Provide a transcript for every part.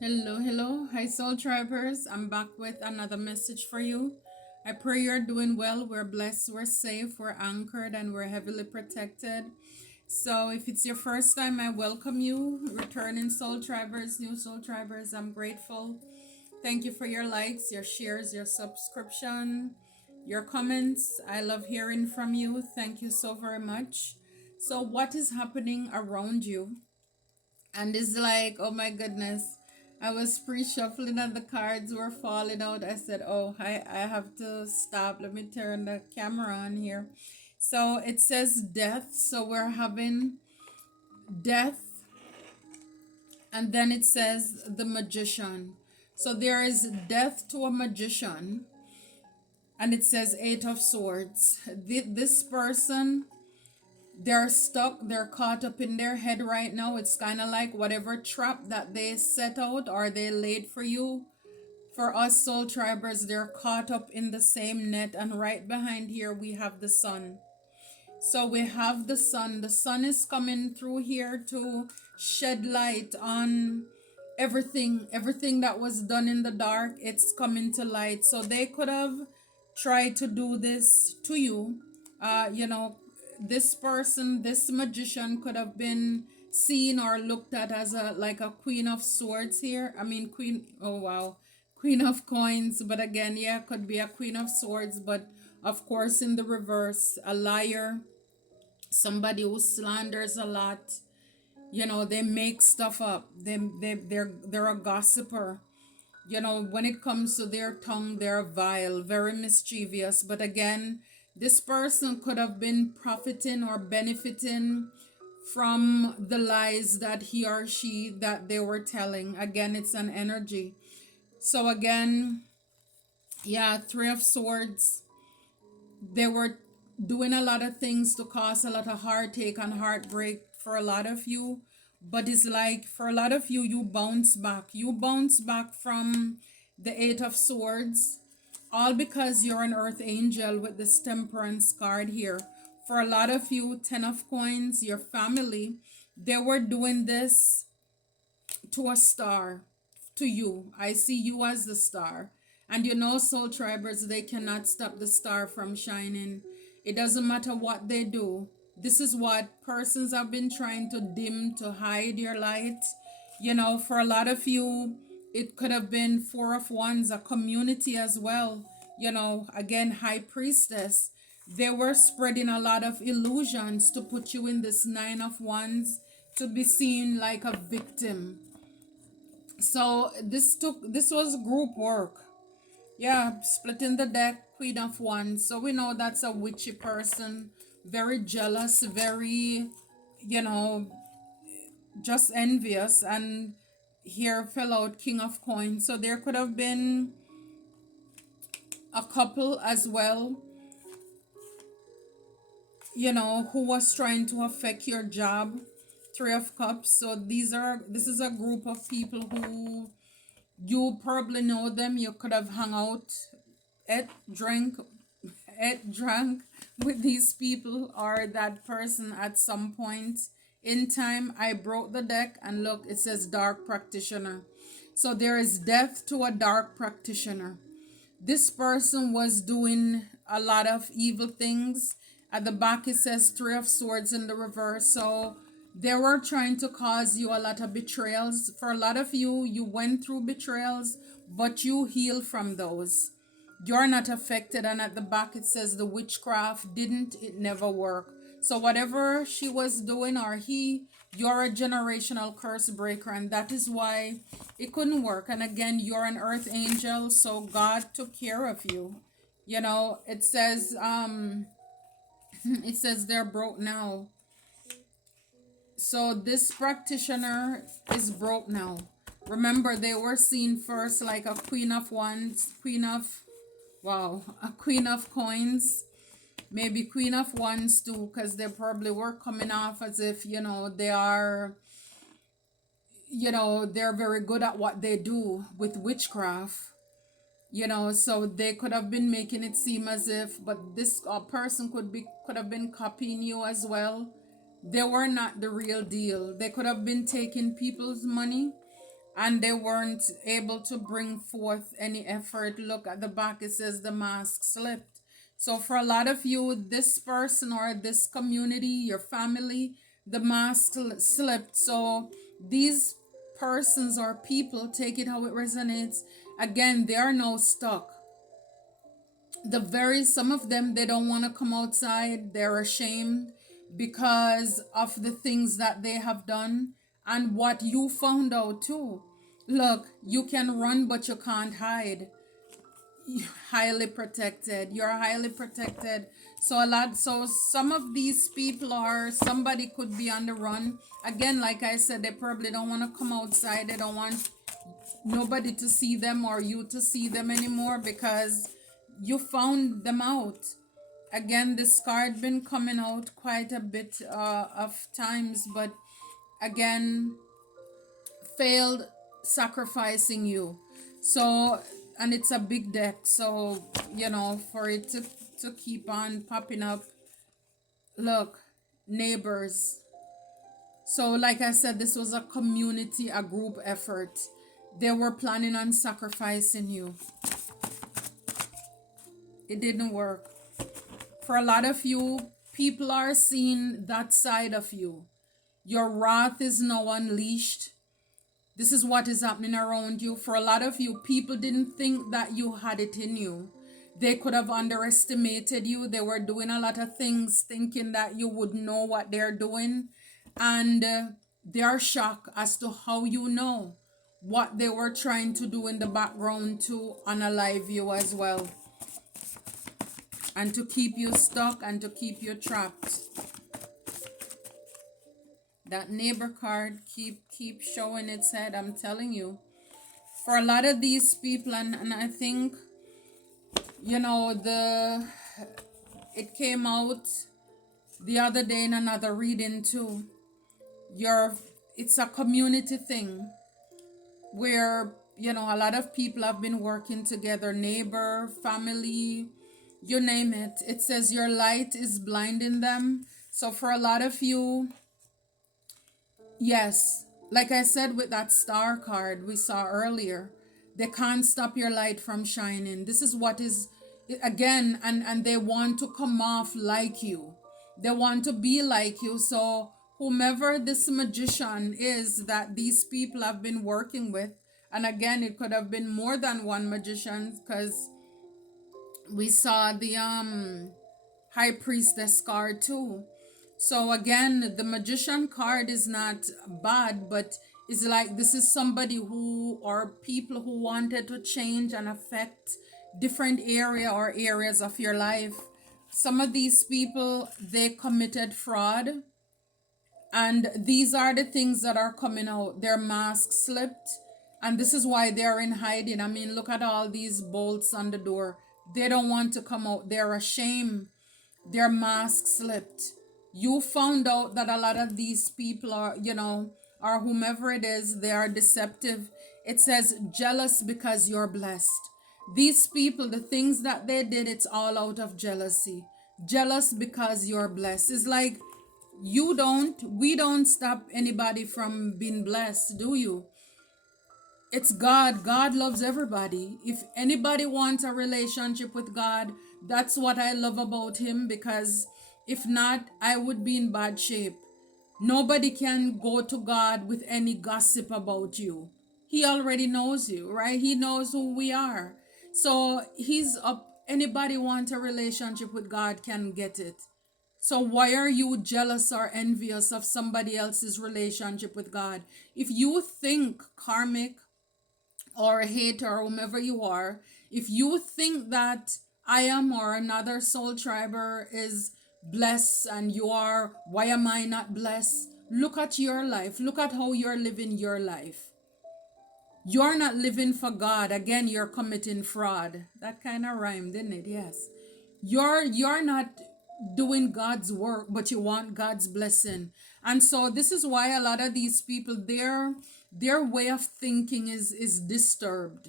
Hello, hello. Hi, Soul Tribers. I'm back with another message for you. I pray you're doing well. We're blessed, we're safe, we're anchored, and we're heavily protected. So, if it's your first time, I welcome you. Returning Soul Tribers, new Soul Tribers, I'm grateful. Thank you for your likes, your shares, your subscription, your comments. I love hearing from you. Thank you so very much. So, what is happening around you? And it's like, oh my goodness. I was pre-shuffling and the cards were falling out. I said, oh, I have to stop. Let me turn the camera on here. So it says death. So we're having death. And then it says the magician. So there is death to a magician. And it says Eight of Swords. This person, they're stuck, they're caught up in their head right now. It's kind of like whatever trap that they set out or they laid for you. For us soul tribers, they're caught up in the same net. And right behind here, we have the sun. So we have the sun. The sun is coming through here to shed light on everything that was done in the dark. It's coming to light. So they could have tried to do this to you. You know, this person, this magician could have been seen or looked at as a like a queen of swords here. I mean queen, oh wow, queen of coins. But again, yeah, could be a queen of swords, but of course in the reverse, a liar, somebody who slanders a lot. You know, they make stuff up. They're a gossiper. You know, when it comes to their tongue, they're vile, very mischievous. But again, this person could have been profiting or benefiting from the lies that he or she that they were telling. Again, it's an energy. So again, yeah, Three of Swords, they were doing a lot of things to cause a lot of heartache and heartbreak for a lot of you. But it's like for a lot of you, you bounce back. You bounce back from the Eight of Swords, all because you're an earth angel with this temperance card here. For a lot of you, Ten of Coins, your family, they were doing this to a star, to you. I see you as the star. And you know, soul tribers, they cannot stop the star from shining. It doesn't matter what they do. This is what persons have been trying to dim, to hide your light. You know, for a lot of you, it could have been Four of Wands, a community as well. You know, again, High Priestess. They were spreading a lot of illusions to put you in this Nine of Wands to be seen like a victim. So this was group work. Yeah, splitting the deck, Queen of Wands. So we know that's a witchy person, very jealous, very, you know, just envious. And here fell out King of Coins. So there could have been a couple as well, you know, who was trying to affect your job. Three of Cups. So this is a group of people who you probably know them. You could have hung out, ate, drank, drank with these people or that person at some point in time. I broke the deck and look, it says dark practitioner. So there is death to a dark practitioner. This person was doing a lot of evil things. At the back, it says Three of Swords in the reverse. So they were trying to cause you a lot of betrayals. For a lot of you, you went through betrayals, but you healed from those. You're not affected. And at the back, it says the witchcraft didn't, it never worked. So whatever she was doing or he, you're a generational curse breaker, and that is why it couldn't work. And again, you're an earth angel, so God took care of you. You know, it says it says they're broke now. So this practitioner is broke now. Remember, they were seen first like a queen of wands, queen of, wow, a queen of coins, maybe queen of wands too, because they probably were coming off as if, you know, they are, you know, they're very good at what they do with witchcraft. You know, so they could have been making it seem as if, but this person could have been copying you as well. They were not the real deal. They could have been taking people's money and they weren't able to bring forth any effort. Look at the back, it says the mask slipped. So for a lot of you, this person or this community, your family, the mask slipped. So these persons or people, take it how it resonates. Again, they are now stuck. Some of them, they don't want to come outside. They're ashamed because of the things that they have done and what you found out too. Look, you can run but you can't hide. You're highly protected. You're highly protected. So some of these people, are somebody could be on the run. Again, like I said, they probably don't want to come outside. They don't want nobody to see them or you to see them anymore because you found them out. Again, this card been coming out quite a bit of times, but again, failed sacrificing you. So, and it's a big deck, so for it to keep on popping up. Look, neighbors. So like I said, this was a community, a group effort. They were planning on sacrificing you. It didn't work. For a lot of you, people are seeing that side of you. Your wrath is now unleashed. This is what is happening around you. For a lot of you, people didn't think that you had it in you. They could have underestimated you. They were doing a lot of things thinking that you would know what they're doing. And they are shocked as to how you know what they were trying to do in the background to unalive you as well. And to keep you stuck and to keep you trapped. That neighbor card keep showing its head, I'm telling you. For a lot of these people, and I think, it came out the other day in another reading too. It's a community thing where, a lot of people have been working together, neighbor, family, you name it. It says your light is blinding them. So for a lot of you, yes, like I said with that star card we saw earlier, they can't stop your light from shining. This is what is, again, and they want to come off like you. They want to be like you. So whomever this magician is that these people have been working with, and again, it could have been more than one magician, because we saw the high priestess card too. So again, the magician card is not bad, but it's like this is somebody who, or people who wanted to change and affect different areas of your life. Some of these people, they committed fraud, and these are the things that are coming out. Their mask slipped, and this is why they're in hiding. I mean, look at all these bolts on the door. They don't want to come out. They're ashamed. Their mask slipped. You found out that a lot of these people are, or whomever it is, they are deceptive. It says jealous because you're blessed. These people, the things that they did, it's all out of jealousy. Jealous because you're blessed. It's like we don't stop anybody from being blessed, do you? It's God. God loves everybody. If anybody wants a relationship with God, that's what I love about him, because if not, I would be in bad shape. Nobody can go to God with any gossip about you. He already knows you, right? He knows who we are. So he's up. Anybody want a relationship with God can get it. So why are you jealous or envious of somebody else's relationship with God? If you think karmic or a hater or whomever you are, if you think that I am or another soul triber is blessed and you are, why am I not blessed? Look at your life. Look at how you're living your life. You're not living for God. Again, you're committing fraud. That kind of rhymed, didn't it? Yes. You're not doing God's work, but you want God's blessing. And so this is why a lot of these people, their way of thinking is disturbed.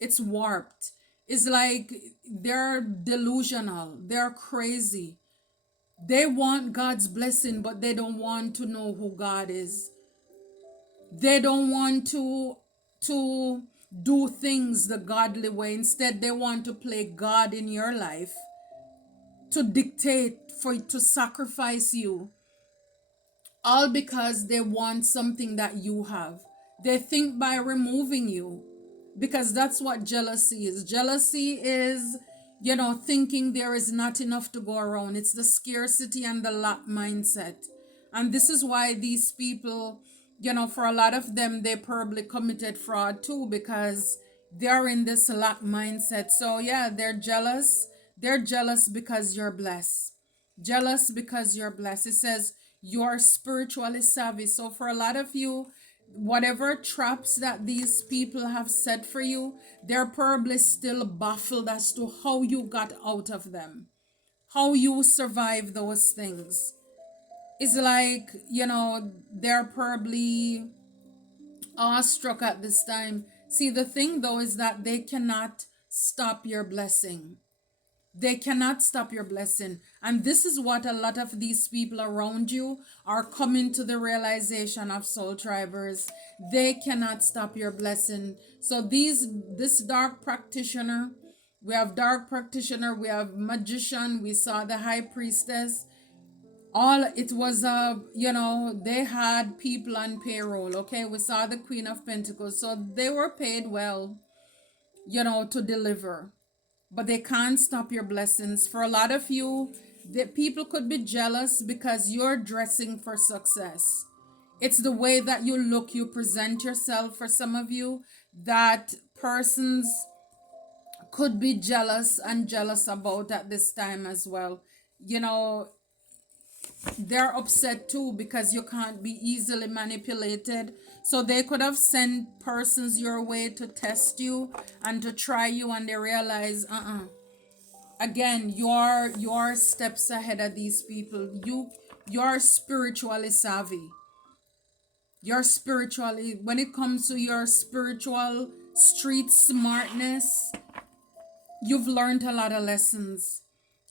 It's warped. It's like they're delusional. They're crazy. They want God's blessing, but they don't want to know who God is. They don't want to to do things the godly way. Instead, they want to play God in your life, to dictate for to sacrifice you, all because they want something that you have. They think by removing you, because that's what jealousy is. Jealousy is, thinking there is not enough to go around. It's the scarcity and the lack mindset. And this is why these people, for a lot of them, they probably committed fraud too, because they're in this lack mindset. So, yeah, they're jealous. They're jealous because you're blessed. Jealous because you're blessed. It says you're spiritually savvy. So, for a lot of you, whatever traps that these people have set for you, they're probably still baffled as to how you got out of them, how you survive those things. It's like, they're probably awestruck at this time. See, the thing though is that they cannot stop your blessing. They cannot stop your blessing. And this is what a lot of these people around you are coming to the realization of, soul tribers. They cannot stop your blessing. So this dark practitioner, we have magician, we saw the high priestess. All it was they had people on payroll. Okay, we saw the Queen of Pentacles. So they were paid well, to deliver, but they can't stop your blessings. For a lot of you, that people could be jealous because you're dressing for success. It's the way that you look, you present yourself. For some of you, that persons could be jealous and jealous about at this time as well. You know, they're upset too because you can't be easily manipulated. So they could have sent persons your way to test you and to try you, and they realize, again, you're steps ahead of these people. You're spiritually savvy. You're spiritually, when it comes to your spiritual street smartness, you've learned a lot of lessons.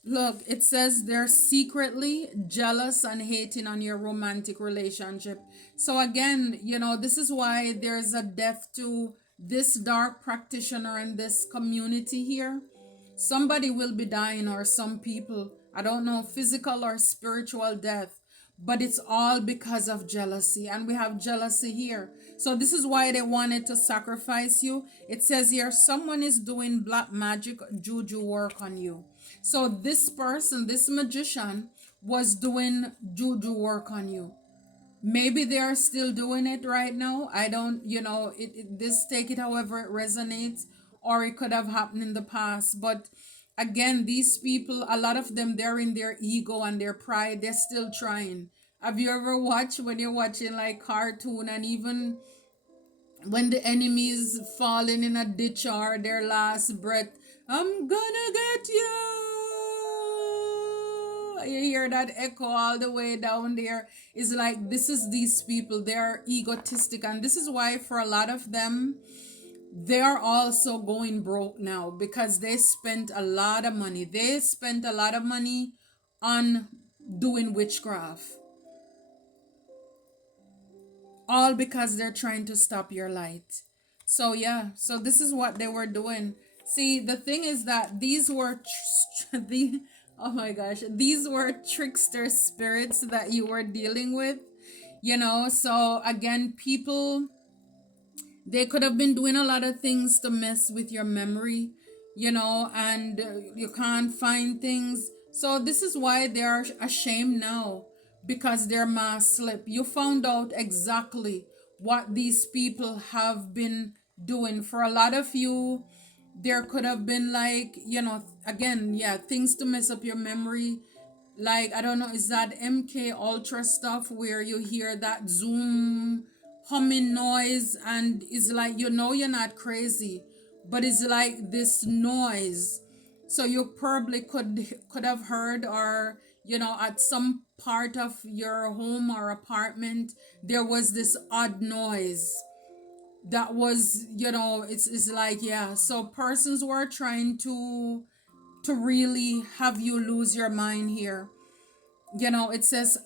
Look, it says they're secretly jealous and hating on your romantic relationship. So again, this is why there's a death to this dark practitioner in this community here. Somebody will be dying, or some people, I don't know, physical or spiritual death, but it's all because of jealousy. And we have jealousy here. So this is why they wanted to sacrifice you. It says here, someone is doing black magic juju work on you. So this person, this magician, was doing juju work on you. Maybe they are still doing it right now. I don't, this, take it however it resonates, or it could have happened in the past. But again, these people, a lot of them, they're in their ego and their pride. They're still trying. Have you ever watched, when you're watching like cartoon, and even when the enemies falling in a ditch or their last breath, I'm gonna get you. You hear that echo all the way down there. It's like, this is these people. They're egotistic. And this is why for a lot of them, they're also going broke now, because they spent a lot of money. They spent a lot of money on doing witchcraft. All because they're trying to stop your light. So yeah, so this is what they were doing. See, the thing is that these were oh my gosh, these were trickster spirits that you were dealing with. So again, people, they could have been doing a lot of things to mess with your memory, and you can't find things. So this is why they are ashamed now, because their mask slip. You found out exactly what these people have been doing. For a lot of you, there could have been like, again, yeah, things to mess up your memory. Like, I don't know, is that MK Ultra stuff where you hear that zoom humming noise, and it's like, you're not crazy, but it's like this noise. So you probably could have heard, or at some part of your home or apartment, there was this odd noise that was, it's like, yeah. So persons were trying to really have you lose your mind here. It says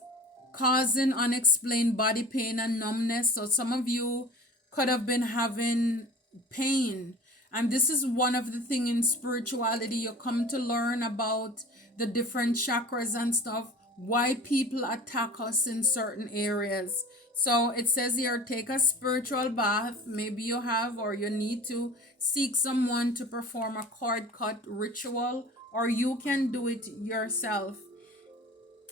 causing unexplained body pain and numbness. So some of you, could have been having pain. And this is one of the thing in spirituality you come to learn about the different chakras and stuff, why people attack us in certain areas. So it says here, take a spiritual bath. Maybe you have, or you need to seek someone to perform a cord cut ritual, or you can do it yourself.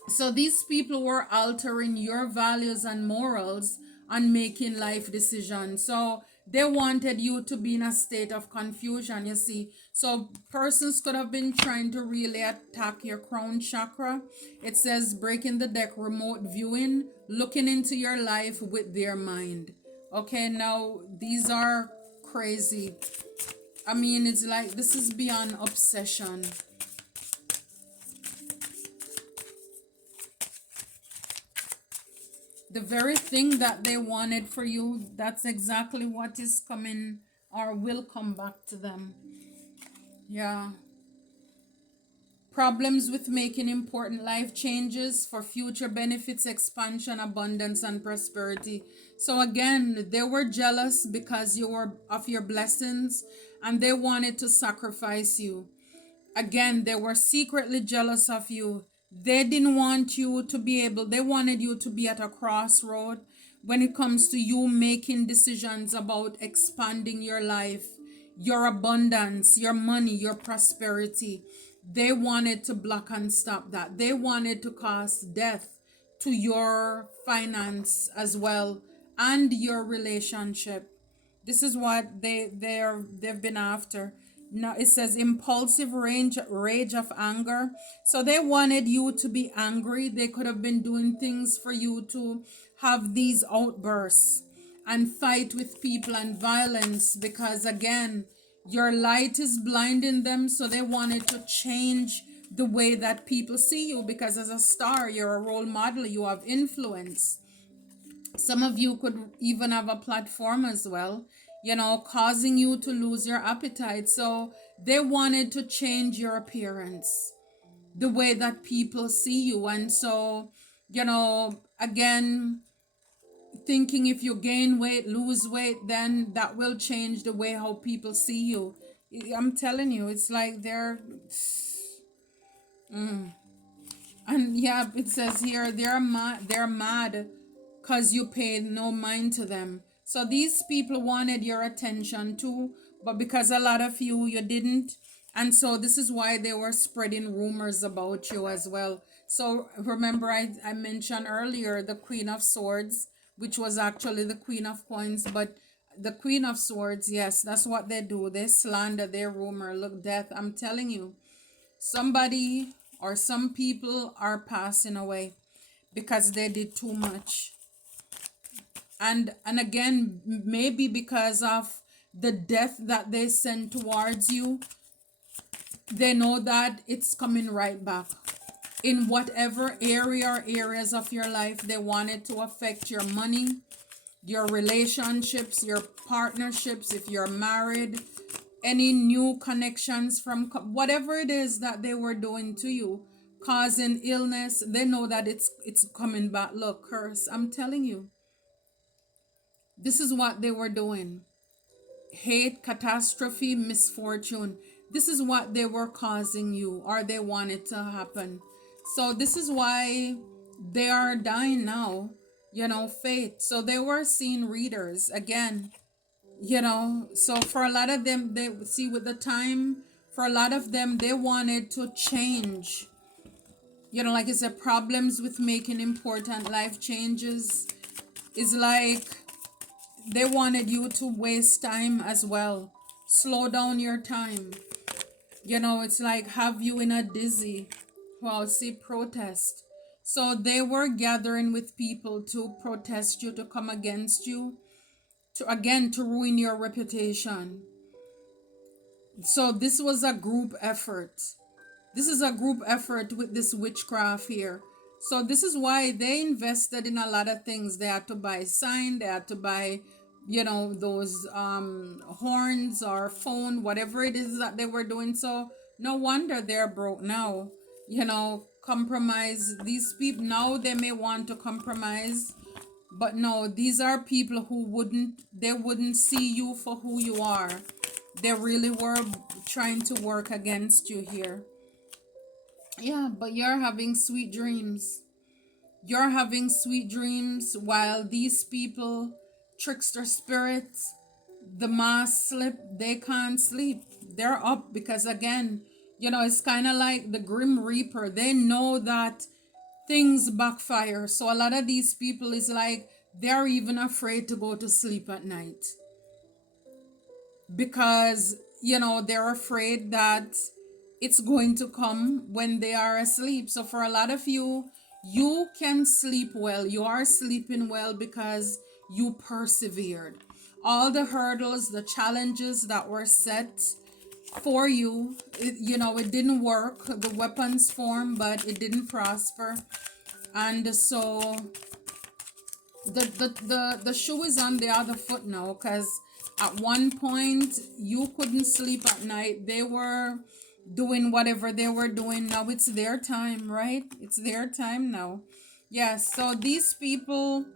So these people were altering your values and morals and making life decisions. So they wanted you to be in a state of confusion, you see. So persons could have been trying to really attack your crown chakra. It says breaking the deck, remote viewing, looking into your life with their mind. Okay, now these are crazy. I mean, it's like this is beyond obsession. The very thing that they wanted for you, that's exactly what is coming or will come back to them. Yeah. Problems with making important life changes for future benefits, expansion, abundance, and prosperity. So again, they were jealous because you were of your blessings and they wanted to sacrifice you. Again, they were secretly jealous of you. They didn't want you to be able, they wanted you to be at a crossroad when it comes to you making decisions about expanding your life, your abundance, your money, your prosperity. They wanted to block and stop that. They wanted to cause death to your finance as well and your relationship. This is what they've been after. Now it says impulsive rage of anger. So they wanted you to be angry. They could have been doing things for you to have these outbursts and fight with people and violence because again, your light is blinding them. So they wanted to change the way that people see you because as a star, you're a role model, you have influence. Some of you could even have a platform as well, causing you to lose your appetite. So they wanted to change your appearance, the way that people see you. And so, again, thinking if you gain weight, lose weight, then that will change the way how people see you. I'm telling you, it's like they're. And yeah, it says here they're mad because you paid no mind to them. So these people wanted your attention too, but because a lot of you didn't. And so this is why they were spreading rumors about you as well. So remember I mentioned earlier the Queen of Swords, which was actually the Queen of Coins, but the Queen of Swords, yes, that's what they do. They slander, they rumor. Look, death, I'm telling you, somebody or some people are passing away because they did too much. And again, maybe because of the death that they send towards you, they know that it's coming right back in whatever area or areas of your life they want it to affect your money, your relationships, your partnerships, if you're married, any new connections from whatever it is that they were doing to you, causing illness. They know that it's coming back. Look, curse, I'm telling you, this is what they were doing. Hate, catastrophe, misfortune. This is what they were causing you, or they wanted to happen. So this is why they are dying now, fate. So they were seeing readers again, so for a lot of them, they see with the time, for a lot of them, they wanted to change, like I said, problems with making important life changes is like they wanted you to waste time as well, slow down your time. It's like have you in a dizzy. Well, see, protest. So they were gathering with people to protest you, to come against you, to ruin your reputation. So this was a group effort. This is a group effort with this witchcraft here. So this is why they invested in a lot of things. They had to buy sign, they had to buy, those horns or phone, whatever it is that they were doing. So no wonder they're broke now. Compromise these people now, they may want to compromise But no, these are people who wouldn't see you for who you are. They really were trying to work against you here. Yeah, but you're having sweet dreams. You're having sweet dreams while these people, trickster spirits, the mass slip, they can't sleep. They're up because, again, it's kind of like the Grim Reaper. They know that things backfire. So a lot of these people is like they're even afraid to go to sleep at night because they're afraid that it's going to come when they are asleep. So for a lot of you, you can sleep well. You are sleeping well because you persevered. All the hurdles, the challenges that were set for you, it didn't work. The weapons formed, but it didn't prosper. And so the shoe is on the other foot now, because at one point you couldn't sleep at night. They were doing whatever they were doing. Now it's their time, right? It's their time now. Yes, so these people,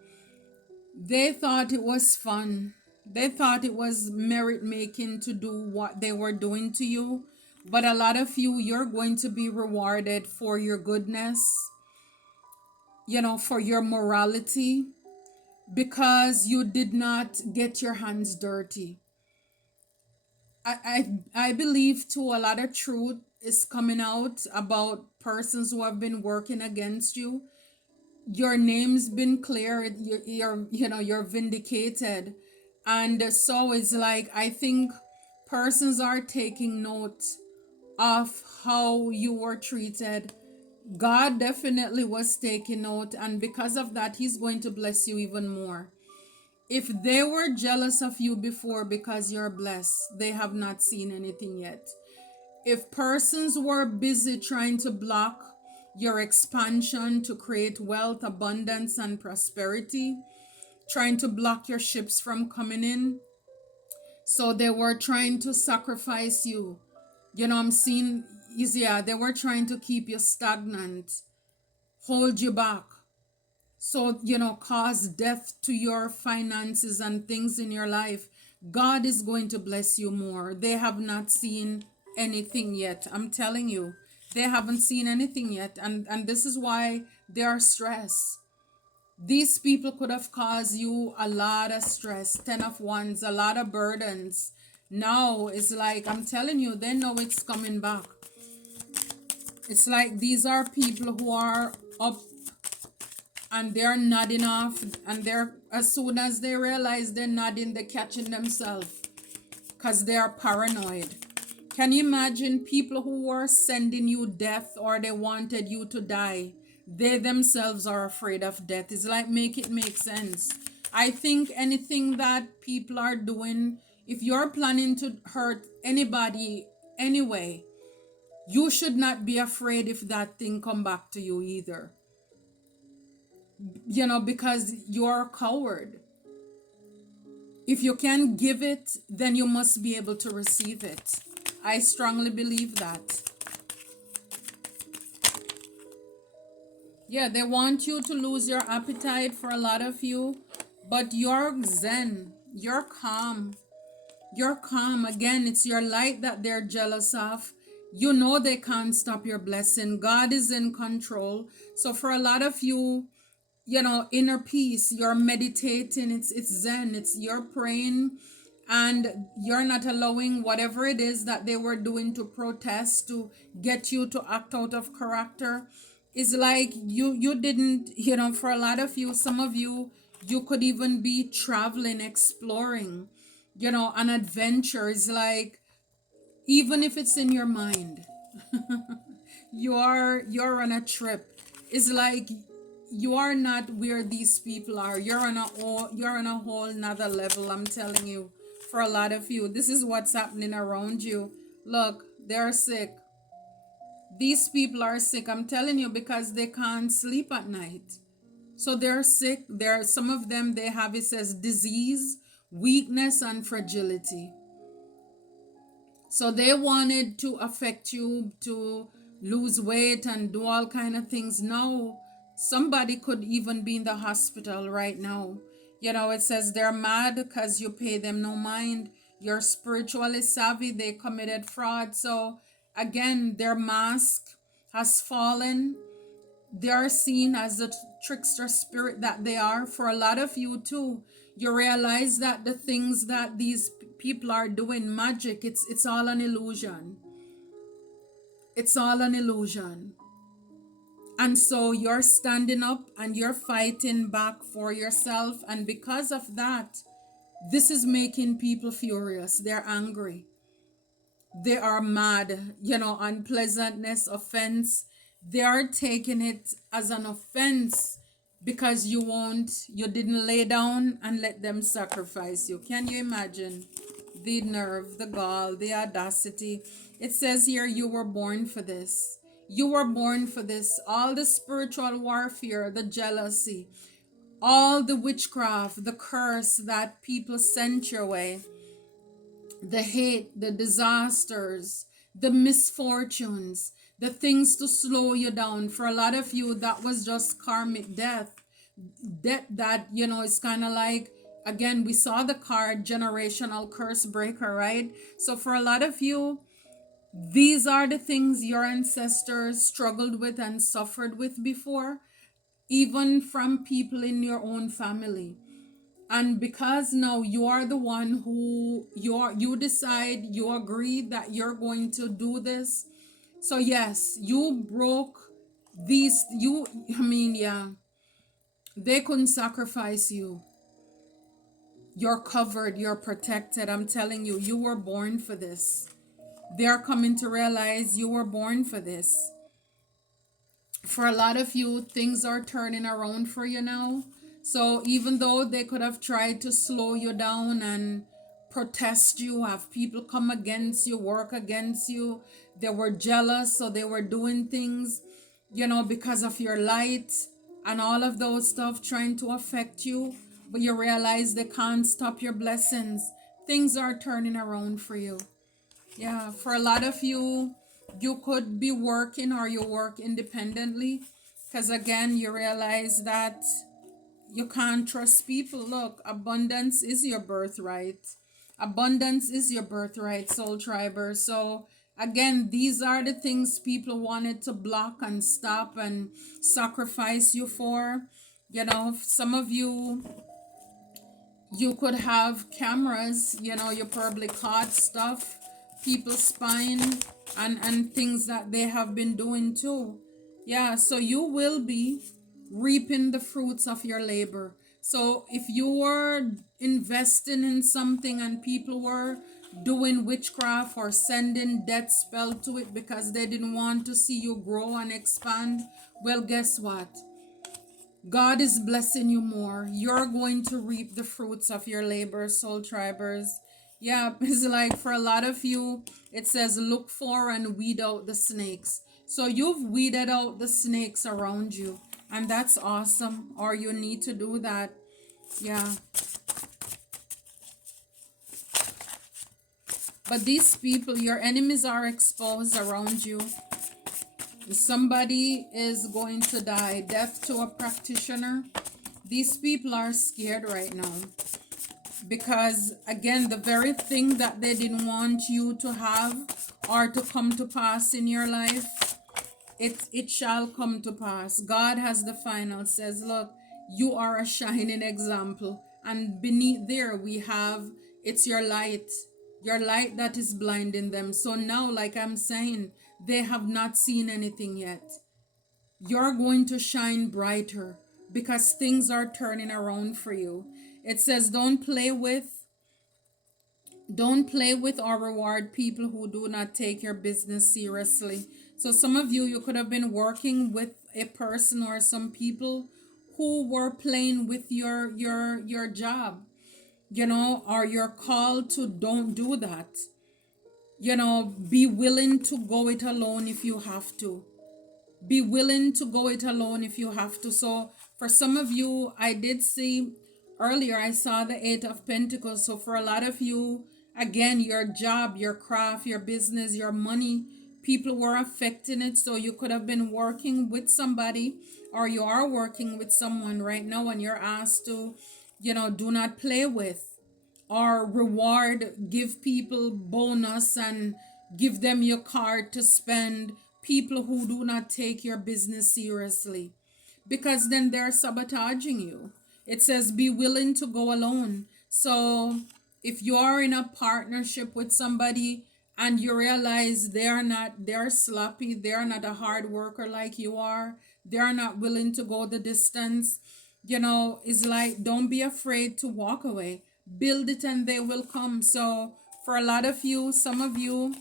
they thought it was fun. They thought it was merit making to do what they were doing to you. But a lot of you, you're going to be rewarded for your goodness, for your morality, because you did not get your hands dirty. I believe too a lot of truth is coming out about persons who have been working against you. Your name's been cleared. You're vindicated. And so it's like, I think persons are taking note of how you were treated. God definitely was taking note, and because of that, He's going to bless you even more. If they were jealous of you before because you're blessed, they have not seen anything yet. If persons were busy trying to block your expansion to create wealth, abundance, and prosperity, trying to block your ships from coming in, so they were trying to sacrifice you. I'm seeing, yeah, they were trying to keep you stagnant, hold you back. So, cause death to your finances and things in your life. God is going to bless you more. They have not seen anything yet. I'm telling you, they haven't seen anything yet. And this is why they are stressed. These people could have caused you a lot of stress, 10 of wands, a lot of burdens. Now it's like, I'm telling you, they know it's coming back. It's like these are people who are up and they're nodding off, and they're, as soon as they realize they're nodding, they're catching themselves because they are paranoid. Can you imagine people who were sending you death, or they wanted you to die? They themselves are afraid of death. It's like, make it make sense. I think anything that people are doing, if you're planning to hurt anybody anyway, you should not be afraid if that thing come back to you either. Because you're a coward. If you can give it, then you must be able to receive it. I strongly believe that. Yeah, they want you to lose your appetite for a lot of you, but you're zen. You're calm. You're calm. Again, it's your light that they're jealous of. They can't stop your blessing. God is in control. So for a lot of you, inner peace, you're meditating, it's zen, you're praying, and you're not allowing whatever it is that they were doing to protest, to get you to act out of character. It's like you didn't, for a lot of you, some of you, you could even be traveling, exploring, an adventure. Is like, even if it's in your mind, you're on a trip. It's like you are not where these people are. You're on a whole nother level. I'm telling you, for a lot of you, this is what's happening around you. Look, they're sick. These people are sick. I'm telling you, because they can't sleep at night. So they're sick. Some of them, they have, it says, disease, weakness, and fragility. So they wanted to affect you, to lose weight and do all kind of things. No, Somebody could even be in the hospital right now. It says they're mad because you pay them no mind. You're spiritually savvy, they committed fraud. So again, their mask has fallen. They are seen as the trickster spirit that they are. For a lot of you too, you realize that the things that these people are doing, magic, it's all an illusion. It's all an illusion. And so you're standing up and you're fighting back for yourself. And because of that, this is making people furious. They're angry. They are mad, unpleasantness, offense. They are taking it as an offense because you didn't lay down and let them sacrifice you. Can you imagine the nerve, the gall, the audacity? It says here, you were born for this. You were born for this. All the spiritual warfare, the jealousy, all the witchcraft, the curse that people sent your way, the hate, the disasters, the misfortunes, the things to slow you down. For a lot of you, that was just karmic death. Death that, is kind of like, again, we saw the card generational curse breaker, right? So for a lot of you, these are the things your ancestors struggled with and suffered with before, even from people in your own family. And because now you are the one who you decide, you agree that you're going to do this. So yes, you broke these, yeah, they couldn't sacrifice you. You're covered, you're protected. I'm telling you, you were born for this. They're coming to realize you were born for this. For a lot of you, things are turning around for you now. So even though they could have tried to slow you down and protest you, have people come against you, work against you, they were jealous, so they were doing things, because of your light and all of those stuff trying to affect you. But you realize they can't stop your blessings. Things are turning around for you. Yeah, for a lot of you, you could be working or you work independently because again, you realize that you can't trust people. Look, abundance is your birthright. Abundance is your birthright, soul triber. So again, these are the things people wanted to block and stop and sacrifice you for. Some of you could have cameras, you probably caught stuff, people spying and things that they have been doing too. Yeah, so you will be reaping the fruits of your labor. So if you were investing in something and people were doing witchcraft or sending death spell to it because they didn't want to see you grow and expand, well, guess what? God is blessing you more. You're going to reap the fruits of your labor, soul tribers. Yeah, it's like for a lot of you, it says look for and weed out the snakes. So you've weeded out the snakes around you, and that's awesome. Or you need to do that. Yeah. But these people, your enemies are exposed around you. Somebody is going to die. Death to a practitioner. These people are scared right now because again, the very thing that they didn't want you to have or to come to pass in your life, it shall come to pass. God has the final, says, look, you are a shining example, and beneath there we have, it's your light that is blinding them. So now, like I'm saying, they have not seen anything yet. You're going to shine brighter because things are turning around for you. It says don't play with or reward people who do not take your business seriously. So some of you could have been working with a person or some people who were playing with your job, or you're called to don't do that. Be willing to go it alone if you have to. Be willing to go it alone if you have to. So for some of you, I did see earlier, I saw the Eight of Pentacles. So for a lot of you, again, your job, your craft, your business, your money, people were affecting it. So you could have been working with somebody, or you are working with someone right now, and you're asked to, do not play with or reward, give people bonus and give them your card to spend, people who do not take your business seriously, because then they're sabotaging you. It says be willing to go alone. So if you're in a partnership with somebody and you realize they're sloppy, they're not a hard worker like you are, they're not willing to go the distance, it's like, don't be afraid to walk away. Build it and they will come. So for a lot of you, some of you,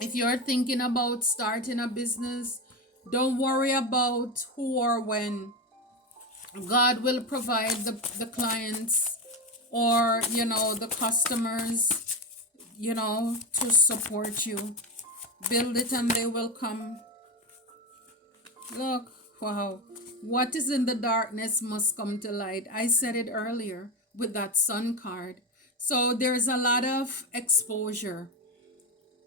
if you're thinking about starting a business, don't worry about who or when. God will provide the clients, or the customers, to support you. Build it and they will come. Look, wow. What is in the darkness must come to light. I said it earlier with that sun card. So there's a lot of exposure.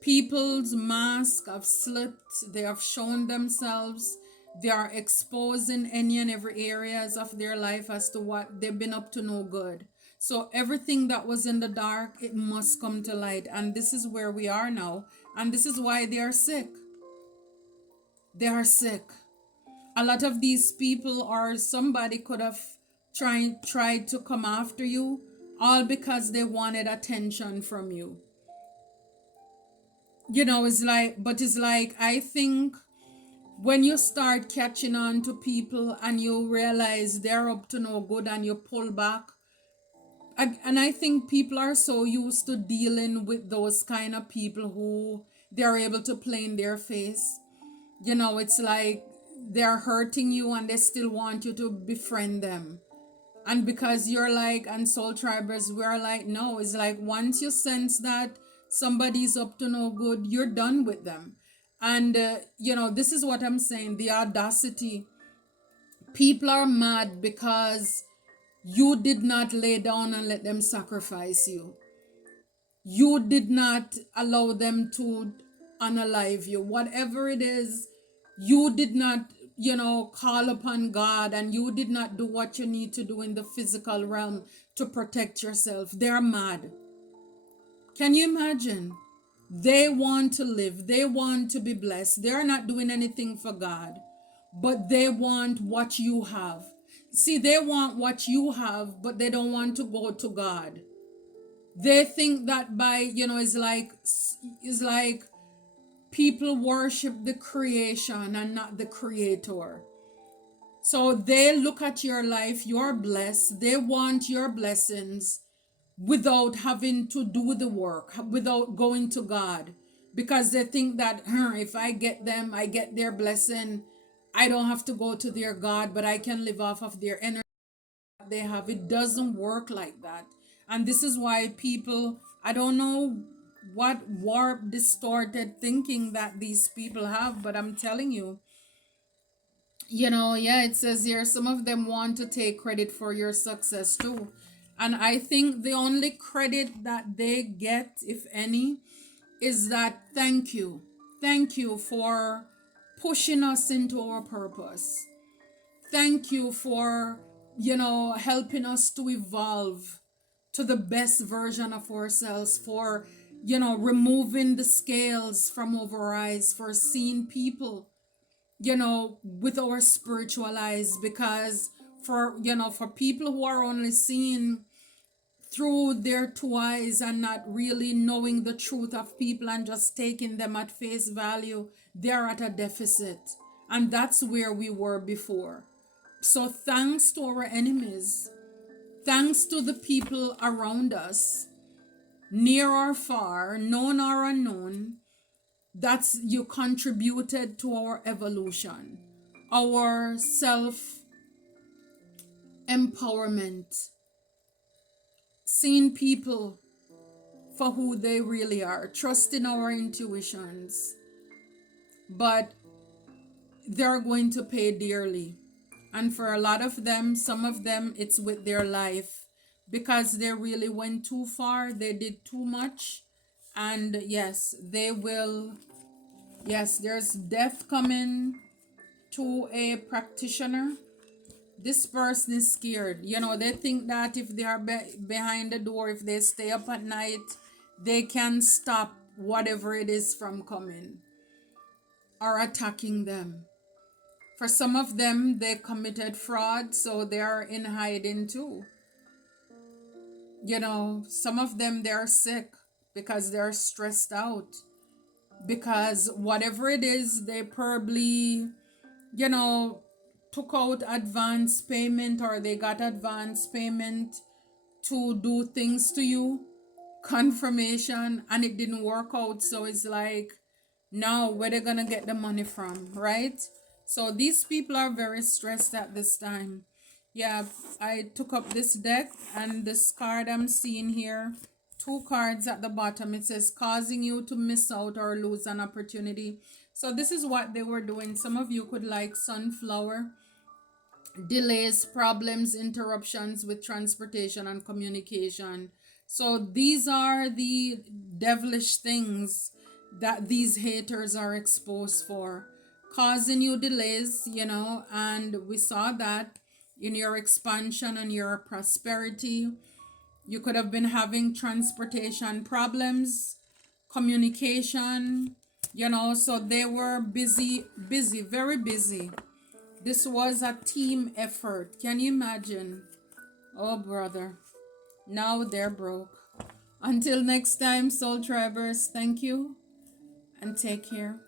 People's masks have slipped, they have shown themselves, they are exposing any and every areas of their life as to what they've been up to no good. So everything that was in the dark, it must come to light. And this is where we are now. And this is why they are sick. They are sick. A lot of these people, or somebody could have tried to come after you, all because they wanted attention from you. It's like, I think when you start catching on to people and you realize they're up to no good and you pull back, and I think people are so used to dealing with those kind of people who they're able to play in their face. It's like they're hurting you and they still want you to befriend them. And because you're like, and soul tribers, we're like, no, it's like once you sense that somebody's up to no good, you're done with them. And this is what I'm saying, the audacity. People are mad because you did not lay down and let them sacrifice you. You did not allow them to unalive you. Whatever it is, you did not, call upon God, and you did not do what you need to do in the physical realm to protect yourself. They're mad. Can you imagine? They want to live, they want to be blessed. They're not doing anything for God, but they want what you have. See, they want what you have, but they don't want to go to God. They think that by, it's like people worship the creation and not the creator. So they look at your life, you're blessed, they want your blessings without having to do the work, without going to God, because they think that if I get them, I get their blessing, I don't have to go to their God, but I can live off of their energy they have. It doesn't work like that. And this is why people, I don't know what warped, distorted thinking that these people have, but I'm telling you, yeah, it says here some of them want to take credit for your success too. And I think the only credit that they get, if any, is that thank you. Thank you for pushing us into our purpose. Thank you for, helping us to evolve to the best version of ourselves, for, removing the scales from over our eyes, for seeing people, with our spiritual eyes. Because for people who are only seeing through their two eyes and not really knowing the truth of people and just taking them at face value, they're at a deficit. And that's where we were before. So thanks to our enemies, thanks to the people around us, near or far, known or unknown, that's you contributed to our evolution, our self empowerment, seeing people for who they really are, trusting our intuitions. But they're going to pay dearly. And for a lot of them, some of them, it's with their life, because they really went too far, they did too much. And yes, they will Yes, there's death coming to a practitioner. This person is scared. They think that if they are behind the door, if they stay up at night, they can stop whatever it is from coming or attacking them. For some of them, they committed fraud, so they are in hiding too. Some of them, they're sick because they're stressed out. Because whatever it is, they probably, you know, took out advance payment or they got advance payment to do things to you, confirmation, and it didn't work out. So it's like, now where they gonna get the money from, right? So these people are very stressed at this time. Yeah, I took up this deck and this card I'm seeing here, two cards at the bottom. It says causing you to miss out or lose an opportunity. So this is what they were doing. Some of you could like sunflower delays, problems, interruptions with transportation and communication. So these are the devilish things that these haters are exposed for, causing you delays, and we saw that in your expansion and your prosperity. You could have been having transportation problems, communication, so they were busy, busy, very busy. This was a team effort. Can you imagine? Oh, brother. Now they're broke. Until next time, Soul Tribers, thank you and take care.